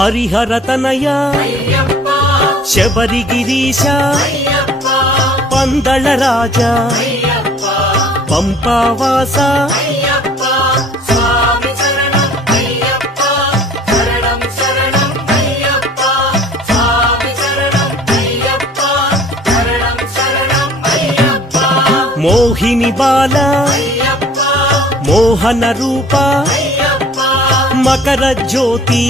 హరిహర తనయ శబరిగిరీశ పందళ రాజా పంపావాస మోహిని బాల మోహన రూప మకర జ్యోతి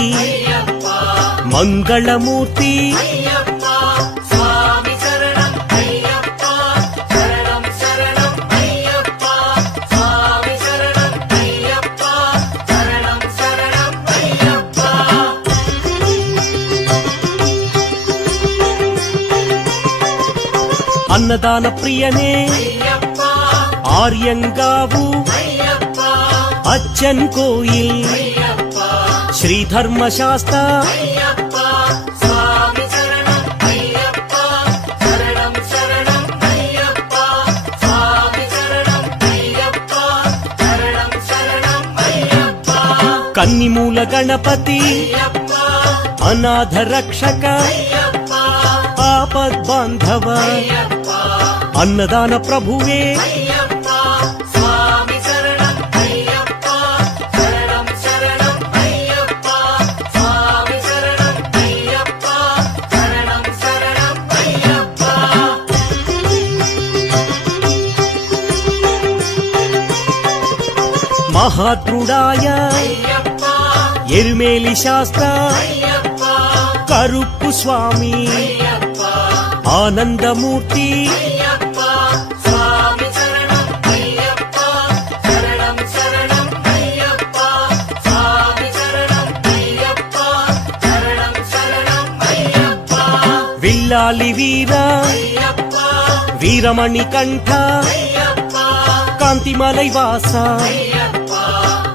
మంగళమూర్తి అన్నదాన ప్రియనే ఆర్యంగావు అచ్చన్ కోయిల్ శ్రీ ధర్మశాస్త్ర కన్నిమూల గణపతి అనాథ రక్షక ఆపద్బాంధవ అన్నదాన ప్రభువే మహాద్రుడాయ ఎరుమేలి శాస్త్ర కరుప్పు స్వామి ఆనందమూర్తి విల్లాలి వీర వీరమణి కంఠ కాంతిమలై వాస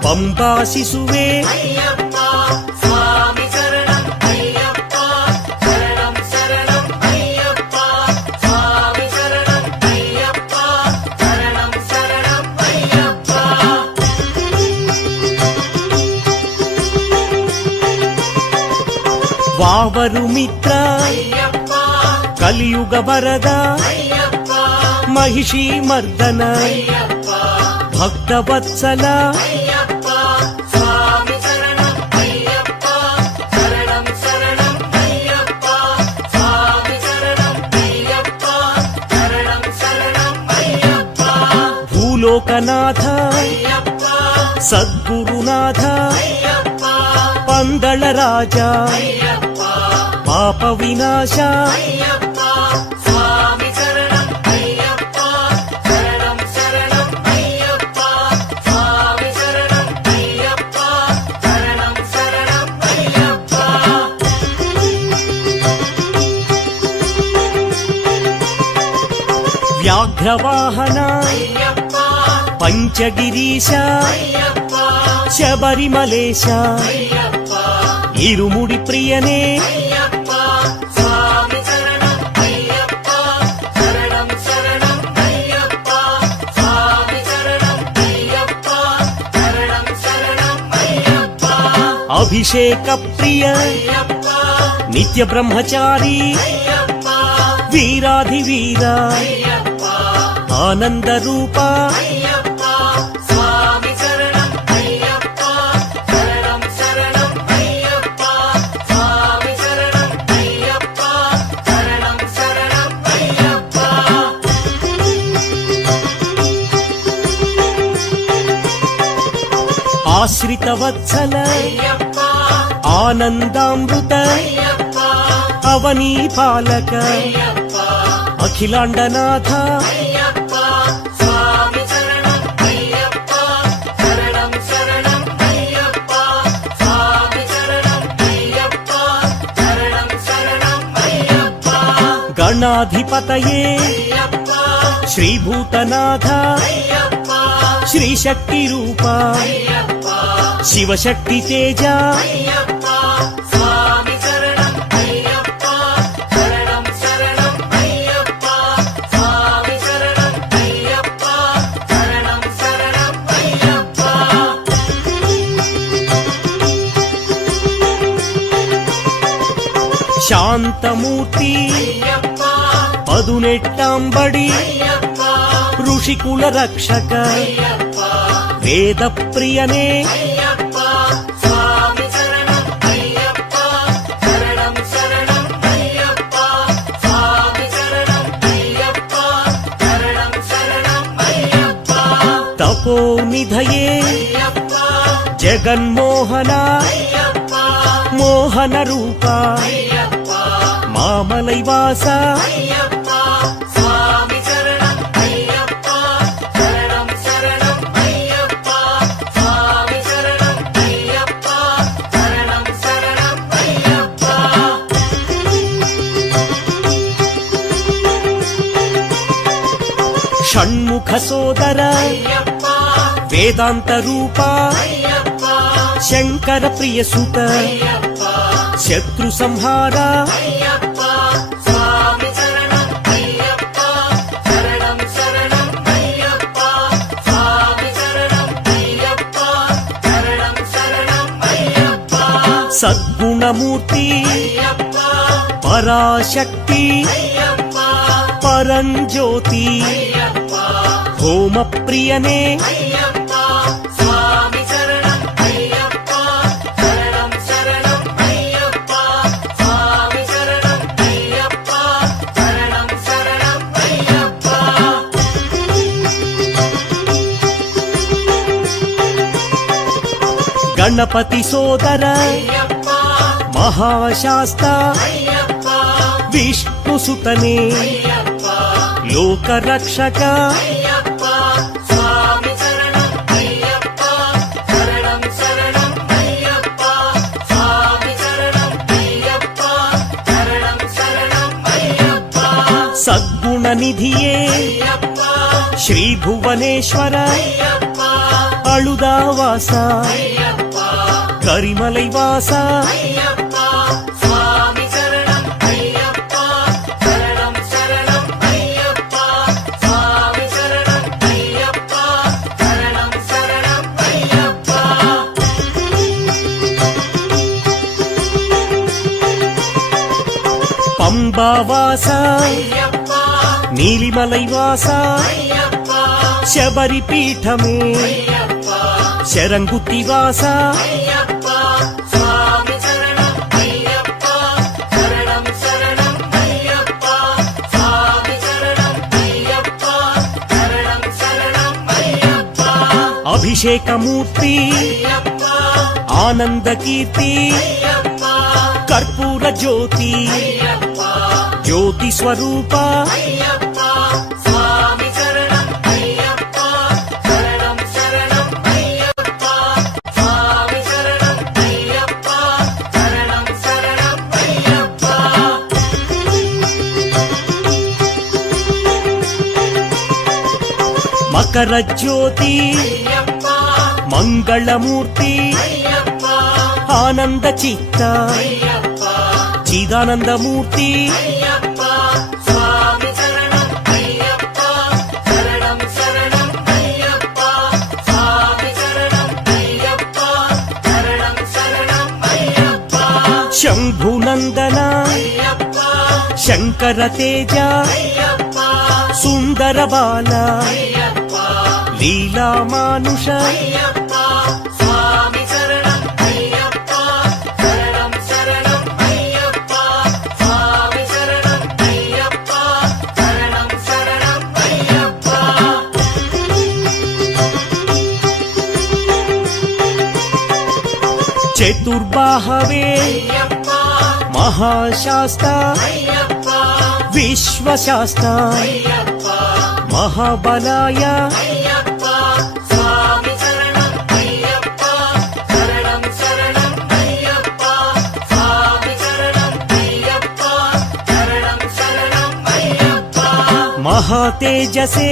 పంబా శిశువే వావరు మిత్ర కలియుగ వరద మహిషీ మర్దన భక్తవత్సల భూలోకనాథ సద్గురునాథ పందళ రాజా పాప వినాశ వ్యాఘ్రవాహన పంచగిరీశ శబరిమలేశ ఇరుముడి ప్రియనే అభిషేక ప్రియ నిత్య బ్రహ్మచారి వీరాధివీర ఆనంద రూప ఆశ్రిత వత్సల ఆనందామృత అవనీ పాలక అఖిలాండనాథ గణాధిపతయే శ్రీభూతనాథ శ్రీశక్తి రూప శివశక్తి తేజ శాంతమూర్తి పదునెట్టాంబడి ఋషికుల రక్షక వేద ప్రియనే తపోనిధయే జగన్మోహన మోహన రూప మామలైవాస షణ్ముఖ సోదర వేదాంత రూప శంకర ప్రియ సుత శత్రు సంహార సద్గుణమూర్తి పరాశక్తి పరంజ్యోతి హోమ ప్రియనే గణపతి సోదర మహాశాస్త విష్ణు సుతనే లోక రక్షక సద్గుణ నిధియే శ్రీ భువనేశ్వర అళుదావాస కరిమలైవాస పంబావాస నీలిమలైవాస శబరిపీఠమే శరంగుత్తివాస అభిషేకమూర్తి ఆనందకీర్తి కర్పూర జ్యోతి జ్యోతి స్వరూప మకర జ్యోతి మంగళమూర్తి ఆనంద చిత్త చిదానందమూర్తి శంభునందన శంకర తేజ సుందర బాల లీలా మానుష చతుర్బాహవే మహాశాస్త విశ్వశాస్త మహాబలాయ మహాతేజసే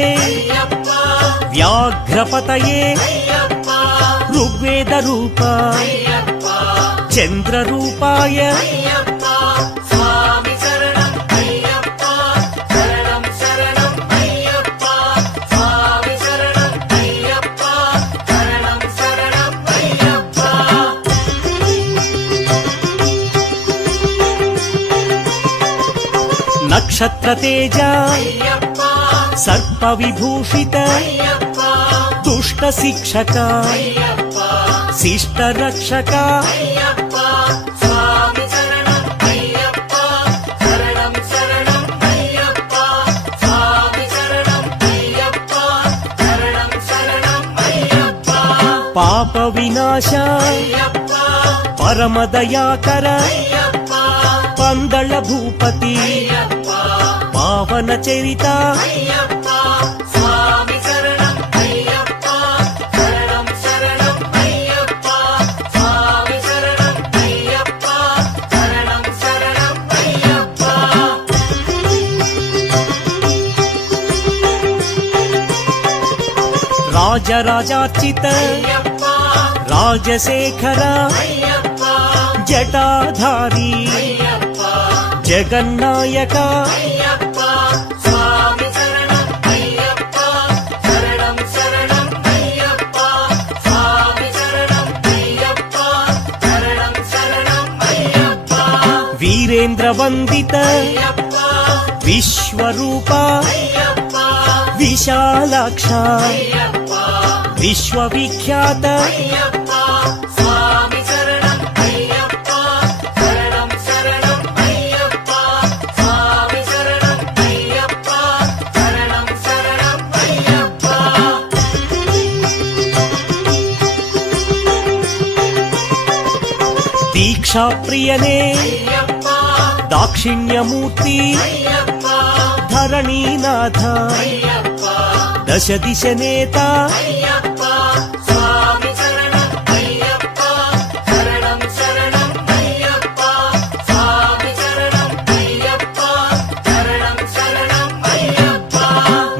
వ్యాఘ్రపతయే ఋగ్వేద రూప చంద్ర రూపాయ నక్షత్ర తేజ సర్ప విభూషిత దుష్ట శిక్షక శిష్ట రక్షక పాప వినాశ పరమ దయాకర పందళ భూపతి పావన చరిత రాజరాజార్చిత రాజశేఖర జటాధారి జగన్నాయక వీరేంద్ర వందిత విశ్వరూప విశాలాక్ష విశ్వవిఖ్యాత దీక్షా ప్రియనే దాక్షిణ్యమూర్తి ధరణీనాథ దశ దిశ నేత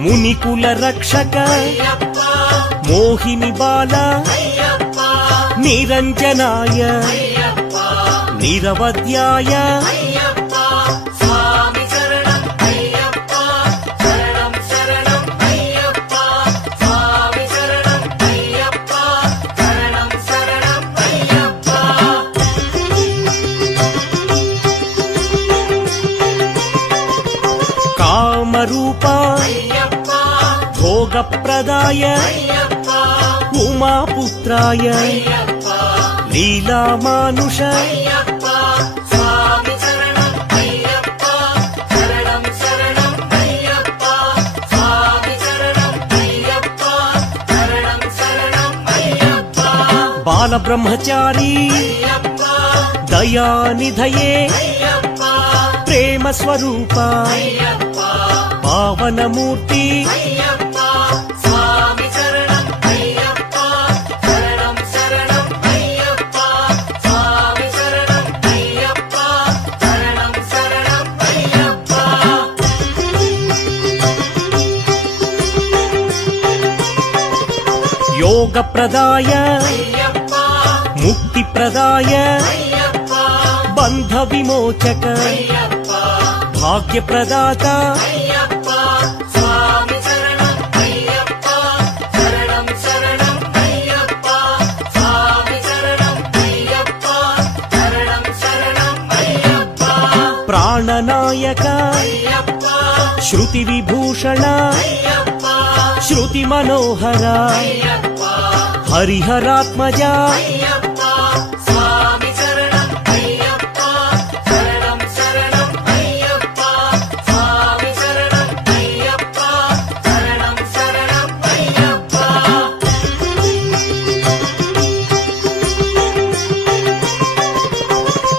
మునికుల రక్షక మోహిని బాల నిరంజనాయ నిరవధ్యాయ కామరూప భోగప్రదాయ ఉమాపుత్రాయ లీలామానుష బాలబ్రహ్మచారి దయానిధయే ప్రేమ స్వరూప పావనమూర్తి యోగ ప్రదాయ ముక్తి ప్రదాయ బంధ విమోచక భాగ్య ప్రదాత ప్రాణనాయక శృతి విభూషణ శృతి మనోహర హరిహరాత్మజ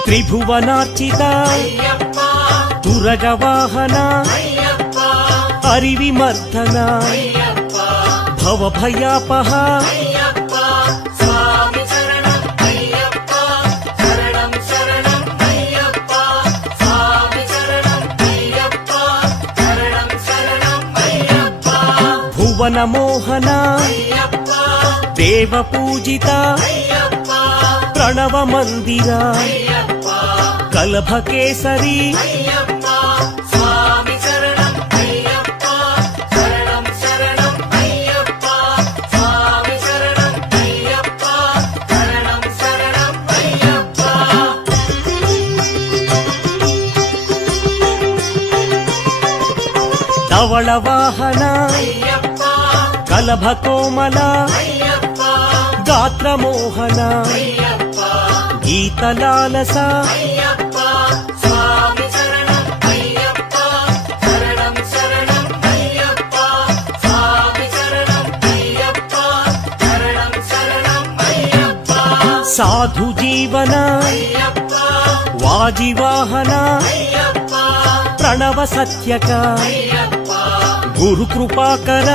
త్రిభువనార్చిత తురగవాహన హరివిమర్దన భవభయాపహ భువనమోహన దేవపూజిత ప్రణవ మందిర కలభకేసరి ಧವಳ ವಾಹನ ಕಲಭ ಕೋಮಲ ಗಾತ್ರ ಮೋಹನ ಗೀತಲಾಲಸ ಸಾಧು ಜೀವನ ವಾಜಿವಾಹನ ಪ್ರಣವ ಸತ್ಯಕ ಗುರು ಕೃಪಾಕರ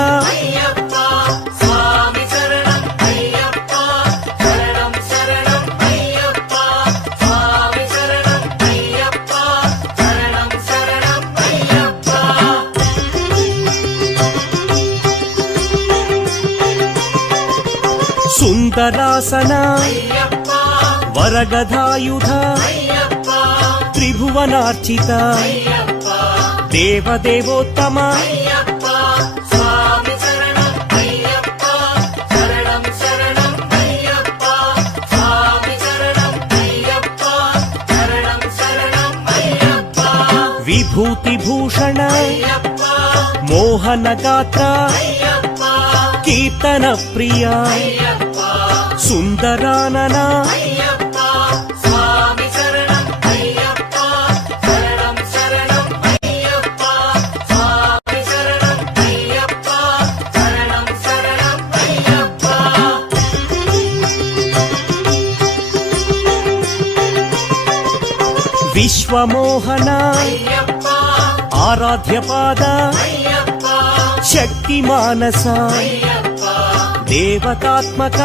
ಸುಂದರಾಸನ ವರಗಧಾಯುಧ ತ್ರಿಭುವನಾರ್ಚಿತ ದೇವದೇವೋತ್ತಮ ವಿಭೂತಿಭೂಷಣ ಮೋಹನ ಗಾತ್ರ ಕೀರ್ತನ ಪ್ರಿಯ ಸುಂದರಾನನ ವಿಶ್ವಮೋಹನ ಆರಾಧ್ಯ ಪಾದ ಶಕ್ತಿ ಮಾನಸ ದೇವತಾತ್ಮಕ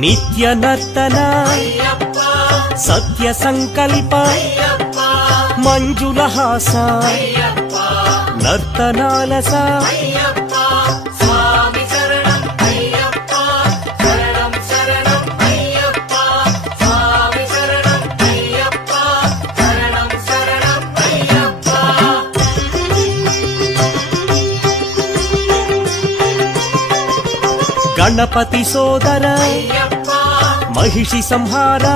ನಿತ್ಯ ನರ್ತನ ಸತ್ಯ ಸಂಕಲ್ಪ ಮಂಜುಲಹಾಸ ನರ್ತನಾಲಸ ಗಣಪತಿ ಸೋದರ ಮಹಿಷಿ ಸಂಹಾರ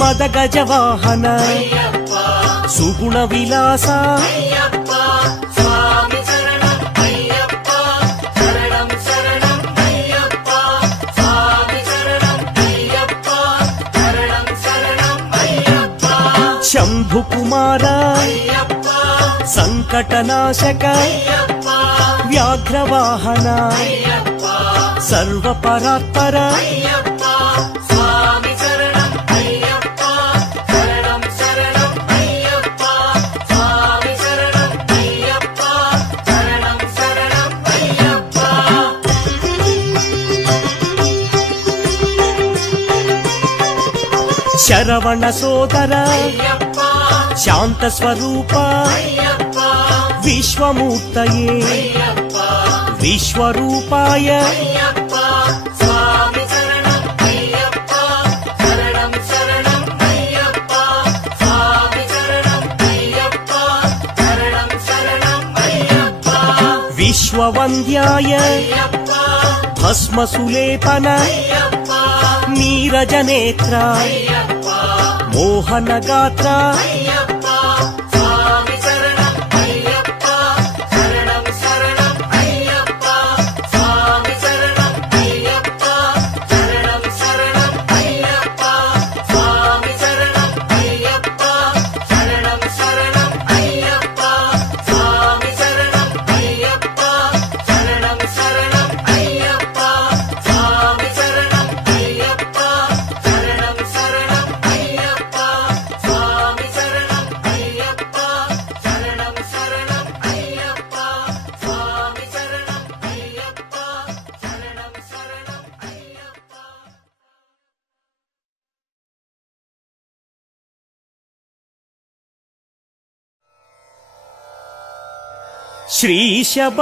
ಮದ ಗಜವಾಹನ ಸುಗುಣ ವಿಲಾಸ ಶಂಭು ಕುಮಾರ ಸಂಕಟನಾಶಕ ವ್ಯಾಘ್ರವಾಹನ ಸರ್ವ ಪರಾತ್ಪರ ಶರವಣ ಸೋದರ ಶಾಂತ ಸ್ವರೂಪ ವಿಶ್ವಮೂರ್ತಯೇ ವಿಶ್ವರೂಪಾಯ ವಿಶ್ವವಂದ್ಯಾಯ ಭಸ್ಮ ಸುಲೇಪನ ನೀರಜನೇತ್ರ ಮೋಹನ ಗಾತ್ರ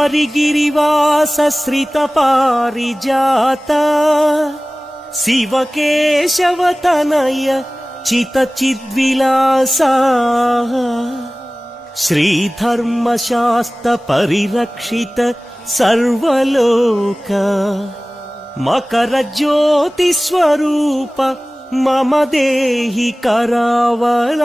ಶ್ರೀಶಬರಿಗಿರಿವಾಸ ಶ್ರಿತ ಪಾರಿಜಾತ ಶಿವಕೇಶವತನಯ ಚಿತ ಚಿದ್ವಿಲಾಸ శ్రీధర్మశాస్త్ర పరిరక్షిత సర్వలోక మకర జ్యోతి స్వరూప మమ దేహి కరావలంబం.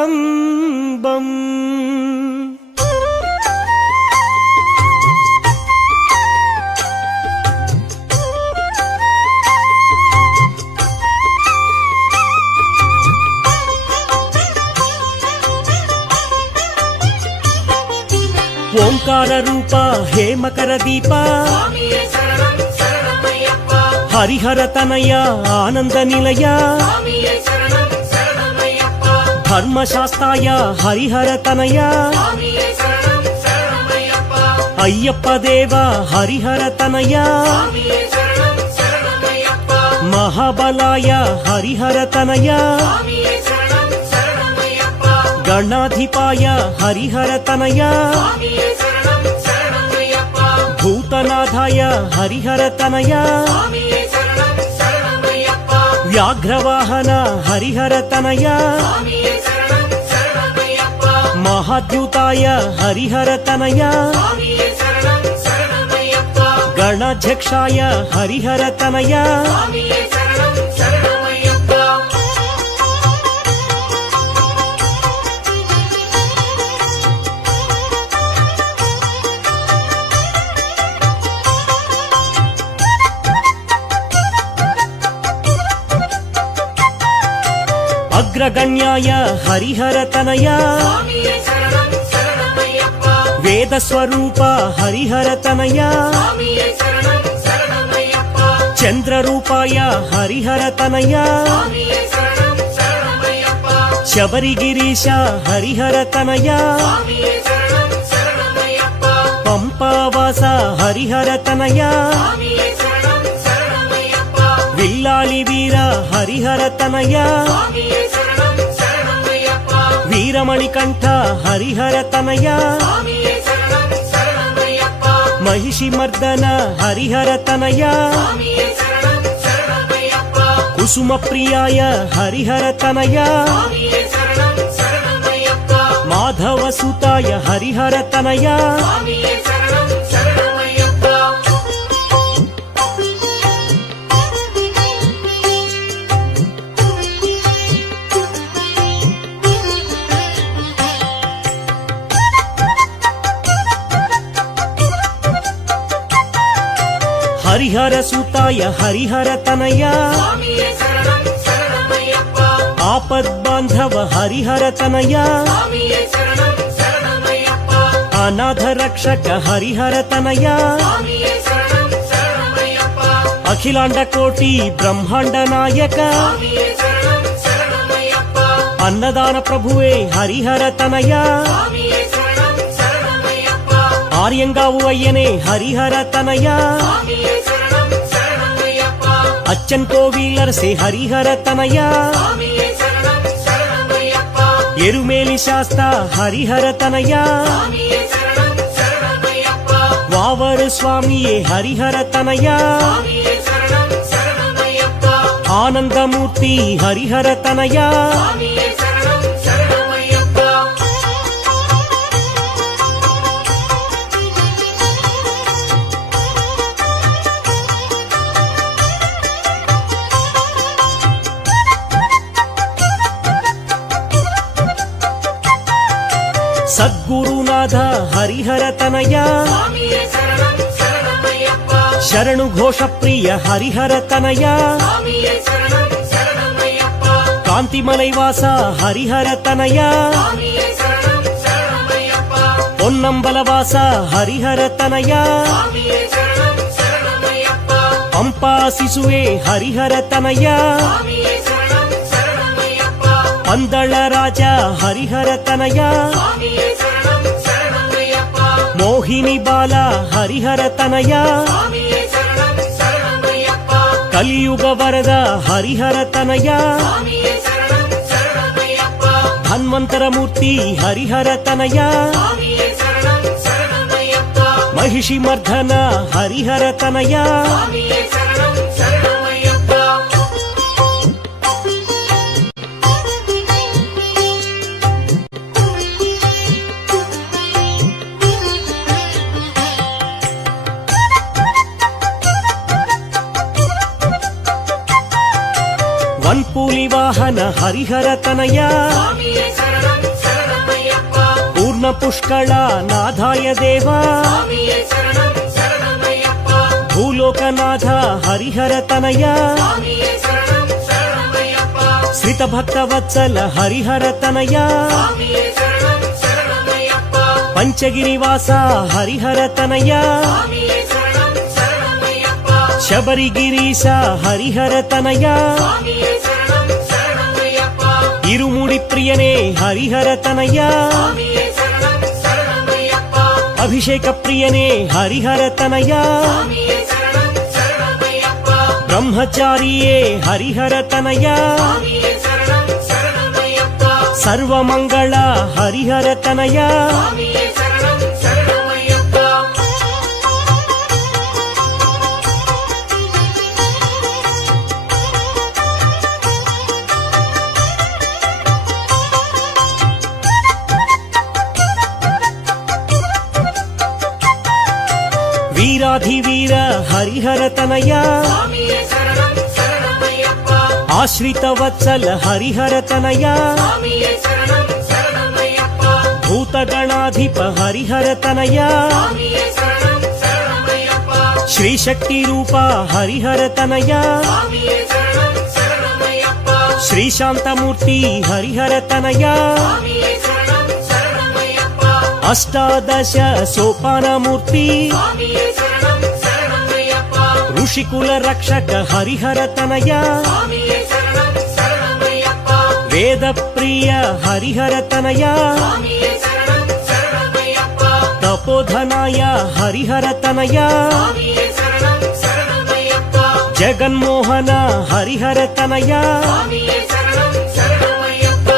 ఓంకార రూప హే మకర దీప హరిహర తనయ ఆనంద నిలయ ధర్మశాస్త్రాయ హరిహర తనయ అయ్యప్ప దేవ హరిహర తనయ మహాబలాయ హరిహర తనయ గణాధిపాయ హరిహర తనయ భూతనాథాయ హరిహర తనయ వ్యాఘ్రవాహన హరిహర తనయ మహాద్యుతాయ హరిహర తనయ గణాధ్యక్షాయ హరిహర తనయ అగ్రగణ్యాయ హరిహర తనయ వేదస్వరూప హరిహర తనయ చంద్రరూపాయ హరిహర తనయ శబరిగిరీశ హరిహర తనయ పంపావాస హరిహర తనయ విల్లాలి వీర హరిహర తనయ వీరమణికంఠ హరిహర తనయ మహిషిమర్దన హరిహర తనయ కుసుమ ప్రియాయ హరిహర తనయ మాధవసుతాయ హరిహర తనయ హరిహర సుతాయ హరిహర తనయ ఆపద్బాంధవ హరిహర తనయ అనాథ రక్షక హరిహర తనయ అఖిలాండ కోటి బ్రహ్మాండ నాయక అన్నదాన ప్రభువే హరిహర తనయ ఆర్యంగావు అయ్యనే హరిహర తనయ అచ్చన్ కోవిలర్ సే హరిహర తనయ ఎరుమేలి శాస్త హరిహర తనయ వావరు స్వామియే హరిహర తనయ ఆనందమూర్తి హరిహర తనయ సద్గురునాథ హరిహర తనయ శరణు ఘోష ప్రియ హరిహర తనయ కాంతిమలైవాస హరిహర తనయ పొన్నంబలవాస హరిహర తనయ పంపా శిశువే హరిహర తనయ పందళ రాజ హరిహర తనయ మోహిని బాల హరిహర తనయ కలియుగ వరద హరిహర తనయ ధన్వంతరమూర్తి హరిహర తనయ మహిషిమర్దన హరిహర తనయ ವನ್ಪೂಲಿ ವಾಹನ ಹರಿಹರ ತನಯ ಸ್ವಾಮಿಯೇ ಶರಣಂ ಶರಣಮಯ್ಯಪ್ಪ ಪೂರ್ಣ ಪುಷ್ಕಳ ನಾಥಾಯ ದೇವ ಸ್ವಾಮಿಯೇ ಶರಣಂ ಶರಣಮಯ್ಯಪ್ಪ ಭೂಲೋಕನಾಥ ಹರಿಹರ ತನಯ ಸ್ವಾಮಿಯೇ ಶರಣಂ ಶರಣಮಯ್ಯಪ್ಪ ಶ್ರಿತ ಭಕ್ತ ವತ್ಸಲ ಹರಿಹರ ತನಯ ಸ್ವಾಮಿಯೇ ಶರಣಂ ಶರಣಮಯ್ಯಪ್ಪ ಪಂಚಗಿರಿವಾಸ ಹರಿಹರ ತನಯ ಸ್ವಾಮಿಯೇ ಶರಣಂ ಶರಣಮಯ್ಯಪ್ಪ ಶಬರಿಗಿರೀಶ ಹರಿಹರ ತನಯ ಸ್ವಾಮಿಯೇ ಶರಣಂ ಶರಣಮಯ್ಯಪ್ಪ ಇರುಮುಡಿ ಪ್ರಿಯನೇ ಹರಿಹರ ತನಯ ಸ್ವಾಮಿಯೇ ಶರಣಂ ಶರಣಮಯ್ಯಪ್ಪ ಅಭಿಷೇಕ ಪ್ರಿಯನೇ ಹರಿಹರ ತನಯ ಸ್ವಾಮಿಯೇ ಶರಣಂ ಶರಣಮಯ್ಯಪ್ಪ ಬ್ರಹ್ಮಚಾರಿಯೇ ಹರಿಹರ ತನಯ ಸ್ವಾಮಿಯೇ ಶರಣಂ ಶರಣಮಯ್ಯಪ್ಪ ಸರ್ವಮಂಗಳ ಹರಿಹರ ತನಯ ಸ್ವಾಮಿಯೇ ಶರಣಂ ಶರಣಮಯ್ಯಪ್ಪ ವೀರಾಧಿವೀರ ಹರಿಹರ ತನಯ ಸ್ವಾಮಿಯೇ ಶರಣಂ ಶರಣಮಯ್ಯಪ್ಪ ಆಶ್ರಿತ ವತ್ಸಲ ಹರಿಹರ ತನಯ ಸ್ವಾಮಿಯೇ ಶರಣಂ ಶರಣಮಯ್ಯಪ್ಪ ಭೂತಗಣಾಧಿಪ ಹರಿಹರ ತನಯ ಸ್ವಾಮಿಯೇ ಶರಣಂ ಶರಣಮಯ್ಯಪ್ಪ ಶ್ರೀಶಕ್ತಿ ರೂಪ ಹರಿಹರ ತನಯ ಸ್ವಾಮಿಯೇ ಶರಣಂ ಶರಣಮಯ್ಯಪ್ಪ ಶ್ರೀಶಾಂತಮೂರ್ತಿ ಹರಿಹರ ತನಯ ಸ್ವಾಮಿಯೇ ಶರಣಂ ಶರಣಮಯ್ಯಪ್ಪ ಅಷ್ಟಾದಶ ಸೋಪಾನ ಮೂರ್ತಿ ಸ್ವಾಮಿಯೇ ಶರಣಂ ಶರಣಮಯ್ಯಪ್ಪ ಋಷಿಕುಲ ರಕ್ಷಕ ಹರಿಹರ ತನಯ ಸ್ವಾಮಿಯೇ ಶರಣಂ ಶರಣಮಯ್ಯಪ್ಪ ವೇದ ಪ್ರಿಯ ಹರಿಹರ ತನಯ ಸ್ವಾಮಿಯೇ ಶರಣಂ ಶರಣಮಯ್ಯಪ್ಪ ತಪೋಧನಾಯ ಹರಿಹರ ತನಯ ಸ್ವಾಮಿಯೇ ಶರಣಂ ಶರಣಮಯ್ಯಪ್ಪ ಜಗನ್ಮೋಹನ ಹರಿಹರ ತನಯ ಸ್ವಾಮಿಯೇ ಶರಣಂ ಶರಣಮಯ್ಯಪ್ಪ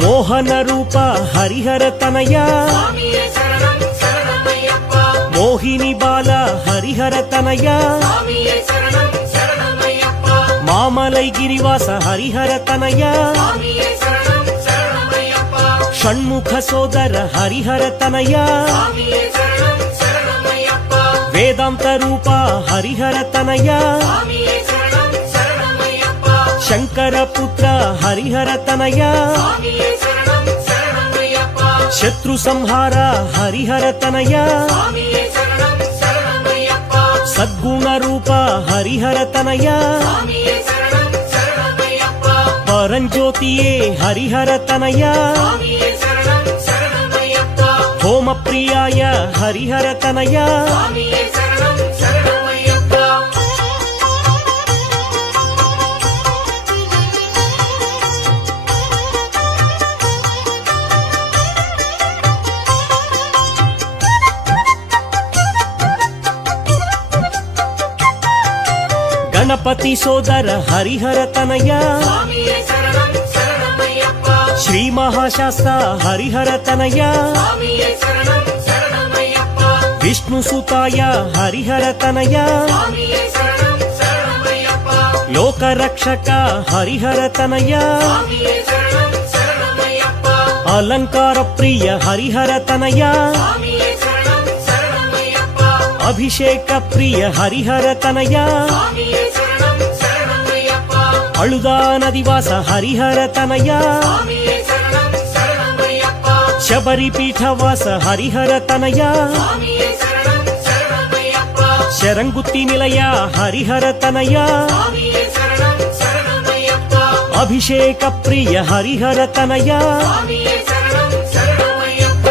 ಮೋಹನ ರೂಪ ಹರಿಹರ ತನಯ ಸ್ವಾಮಿಯೇ ಶರಣಂ ಶರಣಮಯ್ಯಪ್ಪ ಮೋಹಿನಿ ಬಾಲ ಹರಿಹರ ತನಯ ಸ್ವಾಮಿಯೇ ಶರಣಂ ಶರಣಮಯ್ಯಪ್ಪ ಮಾಮಲೈ ಗಿರಿವಾಸ ಹರಿಹರ ತನಯ ಸ್ವಾಮಿಯೇ ಶರಣಂ ಶರಣಮಯ್ಯಪ್ಪ ಷಣ್ಮುಖ ಸೋದರ ಹರಿಹರ ತನಯ ಸ್ವಾಮಿಯೇ ಶರಣಂ ಶರಣಮಯ್ಯಪ್ಪ ವೇದಾಂತ ರೂಪ ಹರಿಹರ ತನಯ ಸ್ವಾಮಿಯೇ ಶರಣಂ ಶರಣಮಯ್ಯಪ್ಪ ಶಂಕರ ಪುತ್ರ ಹರಿಹರ ತನಯ ಸ್ವಾಮಿಯೇ ಶರಣಂ ಶರಣಮಯ್ಯಪ್ಪ ಶತ್ರು ಸಂಹಾರ ಹರಿಹರ ತನಯ ಸ್ವಾಮಿಯೇ ಶರಣಂ ಶರಣಮಯ್ಯಪ್ಪ ಸದ್ಗುಣ ರೂಪ ಹರಿಹರ ತನಯ ಸ್ವಾಮಿಯೇ ಶರಣಂ ಶರಣಮಯ್ಯಪ್ಪ ಪರಂಜ್ಯೋತಿಯೇ ಹರಿಹರ ತನಯ ಸ್ವಾಮಿಯೇ ಶರಣಂ ಶರಣಮಯ್ಯಪ್ಪ ಹೋಮ ಪ್ರಿಯಾಯ ಹರಿಹರ ತನಯ ಸ್ವಾಮಿಯೇ ಶರಣಂ ಶರಣಮಯ್ಯಪ್ಪ ಗಣಪತಿ ಸೋದರ ಹರಿಹರ ತನಯ ಸ್ವಾಮಿಯೇ ಶರಣಂ ಶರಣಮಯ್ಯಪ್ಪ ಶ್ರೀ ಮಹಾಶಾಸ್ತ್ರ ಹರಿಹರ ತನಯ ಸ್ವಾಮಿಯೇ ಶರಣಂ ಶರಣಮಯ್ಯಪ್ಪ ವಿಷ್ಣು ಸುತಾಯ ಹರಿಹರ ತನಯ ಸ್ವಾಮಿಯೇ ಶರಣಂ ಶರಣಮಯ್ಯಪ್ಪ ಲೋಕ ರಕ್ಷಕ ಹರಿಹರ ತನಯ ಸ್ವಾಮಿಯೇ ಶರಣಂ ಶರಣಮಯ್ಯಪ್ಪ ಅಲಂಕಾರ ಪ್ರಿಯ ಹರಿಹರ ತನಯ ಸ್ವಾಮಿಯೇ ಶರಣಂ ಶರಣಮಯ್ಯಪ್ಪ ಅಭಿಷೇಕ ಪ್ರಿಯ ಹರಿಹರ ತನಯ ಸ್ವಾಮಿಯೇ ಶರಣಂ ಶರಣಮಯ್ಯಪ್ಪ ಅಳುದಾ ನದಿವಾಸ ಹರಿಹರ ತನಯ ಸ್ವಾಮಿಯೇ ಶರಣಂ ಶರಣಮಯ್ಯಪ್ಪ ಶಬರಿ ಪೀಠವಾಸ ಹರಿಹರ ತನಯ ಸ್ವಾಮಿಯೇ ಶರಣಂ ಶರಣಮಯ್ಯಪ್ಪ ಶರಂಗುತ್ತಿ ನಿಲಯ ಹರಿಹರ ತನಯ ಸ್ವಾಮಿಯೇ ಶರಣಂ ಶರಣಮಯ್ಯಪ್ಪ ಅಭಿಷೇಕ ಪ್ರಿಯ ಹರಿಹರ ತನಯ ಸ್ವಾಮಿಯೇ ಶರಣಂ ಶರಣಮಯ್ಯಪ್ಪ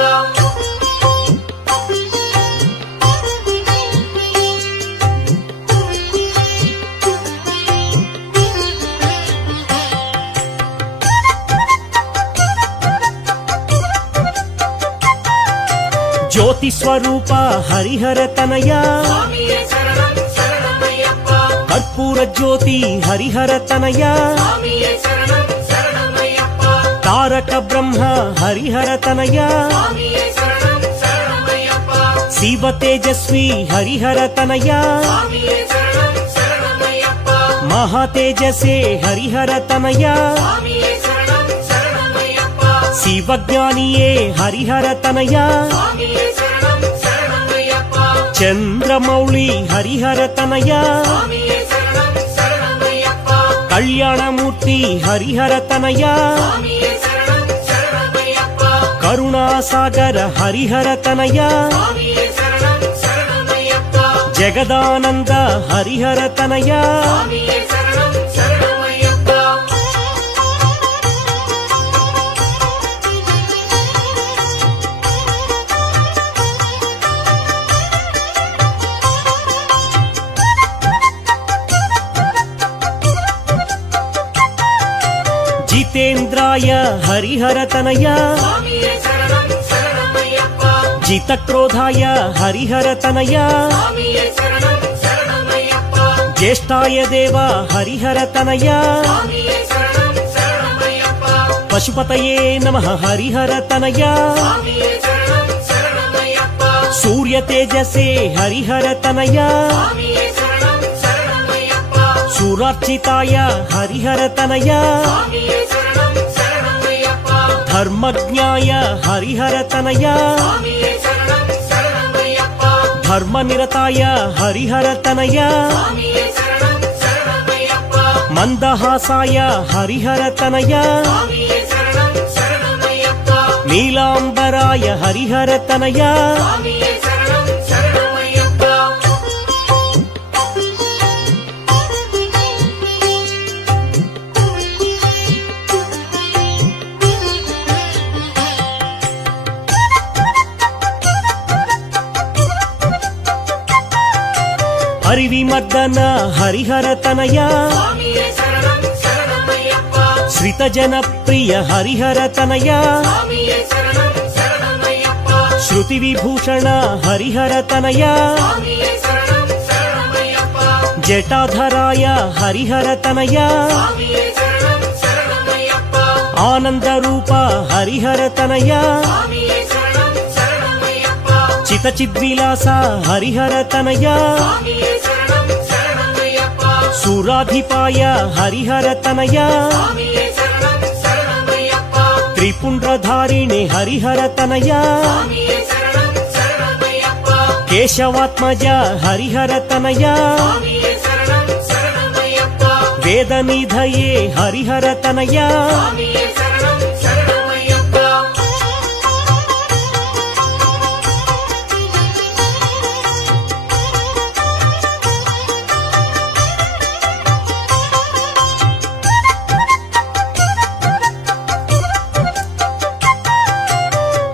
ಜ್ಯೋತಿ ಸ್ವರೂಪ ಹರಿಹರ ತನಯ ಸ್ವಾಮಿಯೇ ಶರಣಂ ಶರಣಮಯ್ಯಪ್ಪ ಕರ್ಪೂರ ಜ್ಯೋತಿ ಹರಿಹರ ತನಯ ಸ್ವಾಮಿಯೇ ಶರಣಂ ಶರಣಮಯ್ಯಪ್ಪ ತಾರಕ ಬ್ರಹ್ಮ ಹರಿಹರ ತನಯ ಸ್ವಾಮಿಯೇ ಶರಣಂ ಶರಣಮಯ್ಯಪ್ಪ ಶಿವ ತೇಜಸ್ವಿ ಹರಿಹರ ತನಯ ಸ್ವಾಮಿಯೇ ಶರಣಂ ಶರಣಮಯ್ಯಪ್ಪ మహా తేజసే హరిహర తనయ స్వామియే శరణం శరణమయ్యప్ప శివజ్ఞానియే హరిహర తనయ స్వామియే శరణం శరణమయ్యప్ప చంద్రమౌళి హరిహర తనయ స్వామియే శరణం శరణమయ్యప్ప కళ్యాణమూర్తి హరిహర తనయ స్వామియే శరణం శరణమయ్యప్ప కరుణాసాగర హరిహర తనయ స్వామియే శరణం శరణమయ్యప్ప జగదానంద హరిహర తనయ స్వామియే శరణం శరణమయ్యప్ప జితేంద్రాయ హరిహర తనయ స్వామియే శరణం శరణమయ్యప్ప జితక్రోధాయ హరిహర తనయ స్వామియే శరణం శరణమయ్యప్ప జ్యేష్ఠాయ దేవ హరిహర తనయ స్వామియే శరణం శరణమయ్యప్ప పశుపతయే నమః హరిహర తనయ స్వామియే శరణం శరణమయ్యప్ప సూర్య తేజసే హరిహర తనయ స్వామియే శరణం శరణమయ్యప్ప సురార్చితాయ హరిహర తనయ స్వామియే శరణం శరణమయ్యప్ప ధర్మజ్ఞాయ హరిహర తనయ స్వామియే శరణం శరణమయ్యప్ప ధర్మనిరతాయ హరిహర తనయ స్వామియే శరణం శరణమయ్యప్ప మందహాసాయ హరిహర తనయ స్వామియే శరణం శరణమయ్యప్ప నీలాంబరాయ హరిహర తనయ స్వామియే శరణం శరణమయ్యప్ప హరివిమర్దన హరిహర తనయ స్వామియే శరణం శరణమయ్యప్ప శ్రితజన ప్రియ హరిహర తనయ స్వామియే శరణం శరణమయ్యప్ప శృతి విభూషణ హరిహర తనయ స్వామియే శరణం శరణమయ్యప్ప జటాధరాయ హరిహర తనయ స్వామియే శరణం శరణమయ్యప్ప ఆనంద రూప హరిహర తనయ స్వామియే శరణం శరణమయ్యప్ప చిత చిద్విలాస హరిహర తనయ స్వామియే శరణం శరణమయ్యప్ప సురాధిపాయ హరిహర తనయ స్వామియే శరణం శరణమయ్యప్ప త్రిపుండ్రధారిణి హరిహర తనయ స్వామియే శరణం శరణమయ్యప్ప కేశవాత్మజ హరిహర తనయ స్వామియే శరణం శరణమయ్యప్ప వేదనిధయే హరిహర తనయ స్వామియే శరణం శరణమయ్యప్ప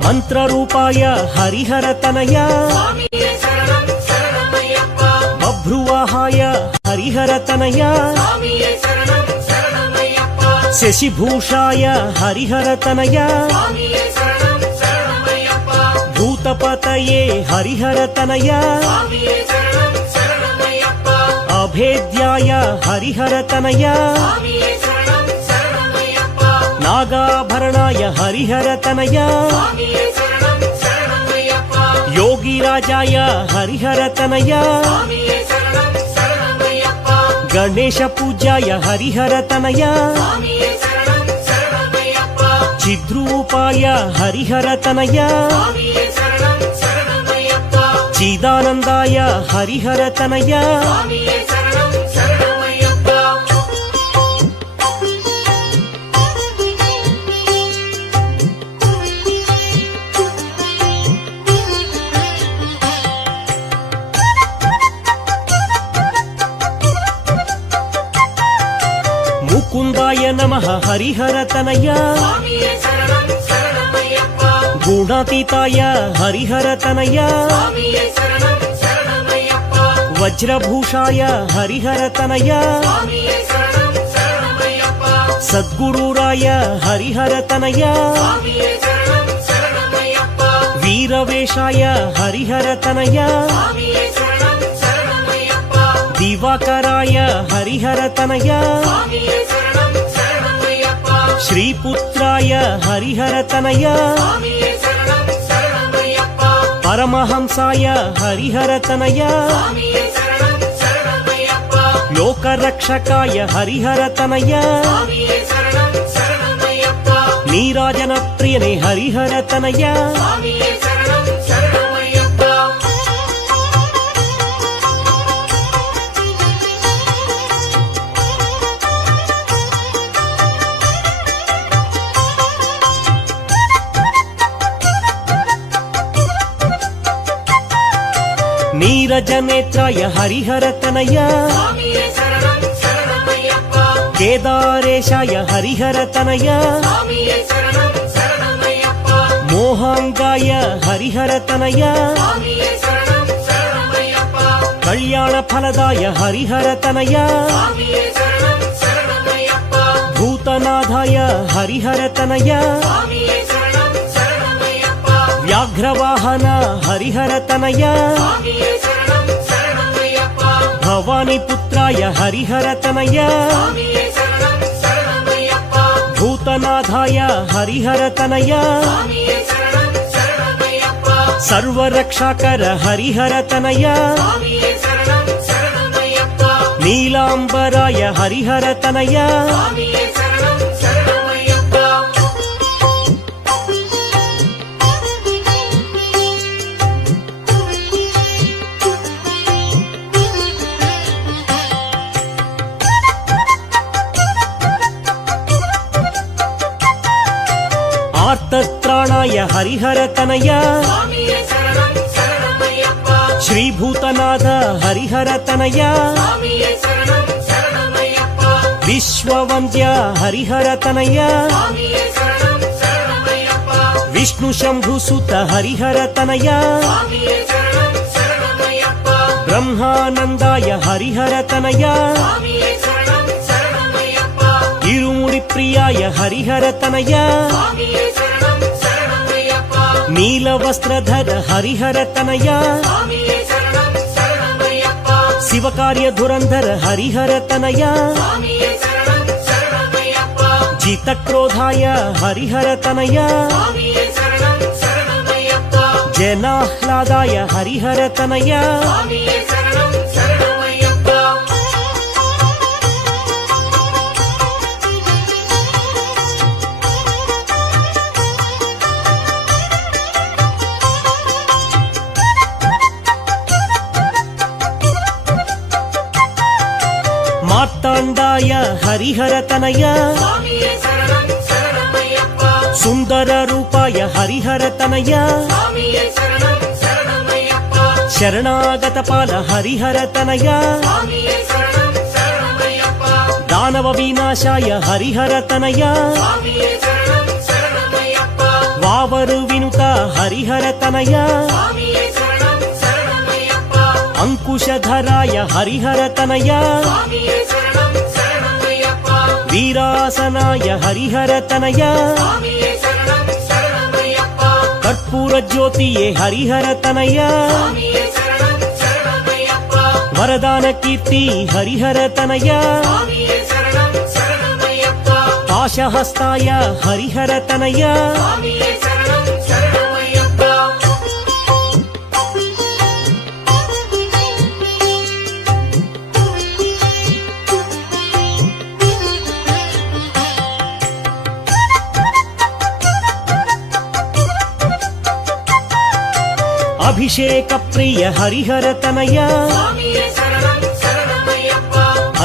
మంత్రరూపాయ హరిహర తనయ స్వామియే శరణం శరణమయ్యప్ప బభ్రువాహాయ హరిహర తనయ స్వామియే శరణం శరణమయ్యప్ప శశిభూషాయ హరిహర తనయ స్వామియే శరణం శరణమయ్యప్ప భూతపతయే హరిహర తనయ స్వామియే శరణం శరణమయ్యప్ప అభేద్యాయ హరిహర తనయ స్వామియే శరణం శరణమయ్యప్ప నాగాభరణాయ హరిహర తనయ స్వామియే శరణం శరణమయ్యప్ప యోగిరాజాయ హరిహర తనయ స్వామియే శరణం శరణమయ్యప్ప గణేశ పూజ్యాయ హరిహర తనయ స్వామియే శరణం శరణమయ్యప్ప చిద్రూపాయ హరిహర తనయ స్వామియే శరణం శరణమయ్యప్ప చిదానందాయ హరిహర తనయ స్వామియే శరణం శరణమయ్యప్ప ముకుందాయ నమః హరిహర తనయ స్వామియే శరణం శరణమయ్యప్ప గుణాతీతాయ హరిహర తనయ స్వామియే శరణం శరణమయ్యప్ప వజ్రభూషాయ హరిహర తనయ స్వామియే శరణం శరణమయ్యప్ప సద్గురురాయ హరిహర తనయ స్వామియే శరణం శరణమయ్యప్ప వీరవేషాయ హరిహర తనయ స్వామియే శరణం శరణమయ్యప్ప దివాకరాయ హరిహర తనయ స్వామియే శరణం శరణమయ్యప్ప శ్రీపుత్రాయ హరిహర తనయ స్వామియే శరణం శరణమయ్యప్ప పరమహంసాయ హరిహర తనయ స్వామియే శరణం శరణమయ్యప్ప లోకరక్షకాయ హరిహరతనయ స్వామియే శరణం శరణమయ్యప్ప నీరాజన ప్రియనే హరిహరతనయ స్వామియే శరణం శరణమయ్యప్ప నీరజనేత్రాయ హరిహరతనయ స్వామియే శరణం శరణమయ్యప్ప కేదారేశాయ హరిహరతనయ స్వామియే శరణం శరణమయ్యప్ప మోహాంగాయ హరిహరతనయ స్వామియే శరణం శరణమయ్యప్ప కళ్యాణ ఫలదాయ హరిహరతనయ స్వామియే శరణం శరణమయ్యప్ప భూతనాథాయ హరిహరతనయ స్వామియే శరణం శరణమయ్యప్ప వ్యాఘ్రవాహన హరిహరతనయ స్వామియే శరణం శరణమయ్యప్ప భవాని పుత్రాయ హరిహరతనయ స్వామియే శరణం శరణమయ్యప్ప భూతనాథాయ హరిహరతనయ స్వామియే శరణం శరణమయ్యప్ప సర్వరక్షాకర హరిహరతనయ స్వామియే శరణం శరణమయ్యప్ప నీలాంబరాయ హరిహరతనయ స్వామియే శరణం శరణమయ్యప్ప ఆర్తత్రాణాయ హరిహరతనయ స్వామియే శరణం శరణమయ్యప్ప శ్రీభూతనాథ హరిహరతనయ స్వామియే శరణం శరణమయ్యప్ప విశ్వవంద్య హరిహరతనయ స్వామియే శరణం శరణమయ్యప్ప విష్ణు శంభుసుత హరిహరతనయ స్వామియే శరణం శరణమయ్యప్ప బ్రహ్మానందాయ హరిహరతనయ స్వామియే శరణం శరణమయ్యప్ప ఇరుముడి ప్రియాయ హరిహరతనయ స్వామియే శరణం శరణమయ్యప్ప నీలవస్త్రధర హరిహరతనయ స్వామియే శరణం శరణమయ్యప్ప శివకార్య ధురంధర హరిహరతనయ స్వామియే శరణం శరణమయ్యప్ప జితక్రోధాయ హరిహరతనయ స్వామియే శరణం శరణమయ్యప్ప జనాహ్లాదాయ హరిహరతనయ స్వామియే శరణం శరణమయ్యప్ప మార్తాండాయ హరిహరతనయ స్వామియే శరణం శరణమయ్యప్ప సుందర రూపాయ హరిహరతనయ స్వామియే శరణం శరణమయ్యప్ప శరణాగత పాల హరిహరతనయ స్వామియే శరణం శరణమయ్యప్ప దానవ వినాశాయ హరిహరతనయ స్వామియే శరణం శరణమయ్యప్ప వావరు వినుత హరిహరతనయ స్వామియే శరణం శరణమయ్యప్ప అంకుశధరాయ హరిహరతనయ స్వామియే శరణం శరణమయ్యప్ప వీరాసనాయ హరిహరతనయ స్వామియే శరణం శరణమయ్యప్ప కర్పూర జ్యోతియే హరిహరతనయ స్వామియే శరణం శరణమయ్యప్ప వరదాన కీర్తి హరిహరతనయ స్వామియే శరణం శరణమయ్యప్ప పాశహస్తాయ హరిహరతనయ స్వామియే శరణం శరణమయ్యప్ప అభిషేక ప్రియ హరిహరతనయ స్వామియే శరణం శరణమయ్యప్ప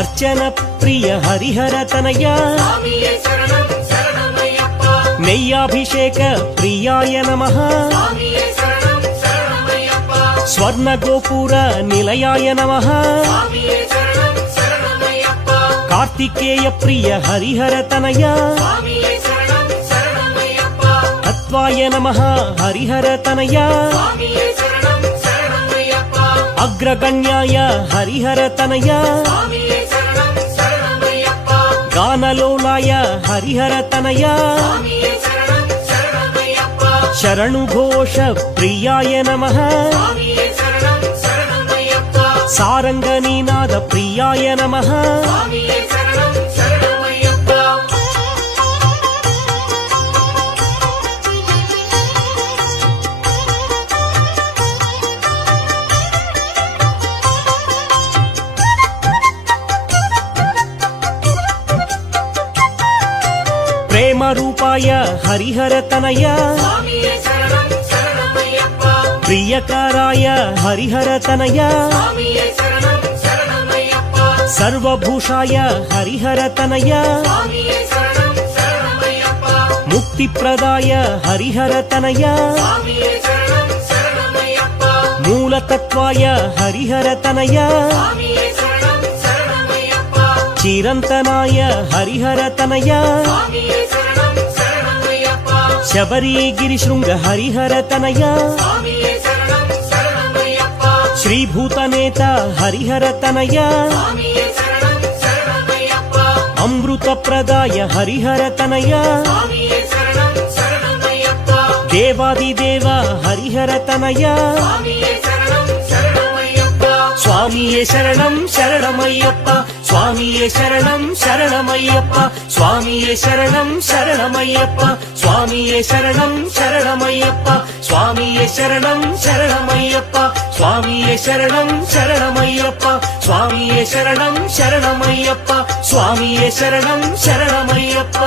అర్చన ప్రియ హరిహరతనయ స్వామియే శరణం శరణమయ్యప్ప నెయ్యాభిషేక ప్రియాయ నమః స్వామియే శరణం శరణమయ్యప్ప స్వర్ణ గోపుర నిలయాయ నమః స్వామియే శరణం శరణమయ్యప్ప కార్తికేయ ప్రియ హరిహరతనయ స్వామియే శరణం శరణమయ్యప్ప తత్వాయ నమః హరిహరతనయ స్వామియే శరణం శరణమయ్యప్ప అగ్రగణ్యాయ హరిహరతనయ స్వామియే శరణం శరణమయ్యప్ప గానలోలాయ హరిహరతనయ స్వామియే శరణం శరణమయ్యప్ప శరణు ఘోష ప్రియాయ నమః స్వామియే శరణం శరణమయ్యప్ప సారంగనీనాద ప్రియాయ నమః స్వామియే శరణం శరణమయ్యప్ప ರೂಪಾಯ ಹರಿಹರ ತನಯ சுவாமியே சரணம் சரணமையப்பா ಪ್ರಿಯಕಾರಾಯ ಹರಿಹರ ತನಯ சுவாமியே சரணம் சரணமையப்பா ಸರ್ವಭೂಷಾಯ ಹರಿಹರ ತನಯ சுவாமியே சரணம் சரணமையப்பா ಮುಕ್ತಿಪ್ರದಾಯ ಹರಿಹರ ತನಯ சுவாமியே சரணம் சரணமையப்பா ಮೂಲತತ್ವಾಯ ಹರಿಹರ ತನಯ சுவாமியே சரணம் சரணமையப்பா ಚಿರಂತನಾಯ ಹರಿಹರ ತನಯ சுவாமியே சரணம் சரணமையப்பா ಶಬರಿಗಿರಿ ಶೃಂಗ ಹರಿಹರ ತನಯ சுவாமியே சரணம் சரணமையப்பா ಶ್ರೀಭೂತನೇತ ಹರಿಹರ ತನಯ சுவாமியே சரணம் சரணமையப்பா ಅಮೃತ ಪ್ರದಾಯ ಹರಿಹರ ತನಯ சுவாமியே சரணம் சரணமையப்பா ದೇವಾದಿದೇವ ಹರಿಹರ ತನಯ சுவாமியே சரணம் சரணமையப்பா ಸ್ವಾಮಿಯೇ ಶರಣಂ ಶರಣಮಯ್ಯಪ್ಪ ಸ್ವಾಮಿಯೇ ಶರಣಂ ಶರಣಮಯ್ಯಪ್ಪ ಸ್ವಾಮಿಯೇ ಶರಣಂ ಶರಣಮಯ್ಯಪ್ಪ ಸ್ವಾಮಿಯೇ ಶರಣಂ ಶರಣಮಯ್ಯಪ್ಪ ಸ್ವಾಮಿಯೇ ಶರಣಂ ಶರಣಮಯ್ಯಪ್ಪ ಸ್ವಾಮಿಯೇ ಶರಣಂ ಶರಣಮಯ್ಯಪ್ಪ ಸ್ವಾಮಿಯೇ ಶರಣಂ ಶರಣಮಯ್ಯಪ್ಪ ಸ್ವಾಮಿಯೇ ಶರಣಂ ಶರಣಮಯ್ಯಪ್ಪ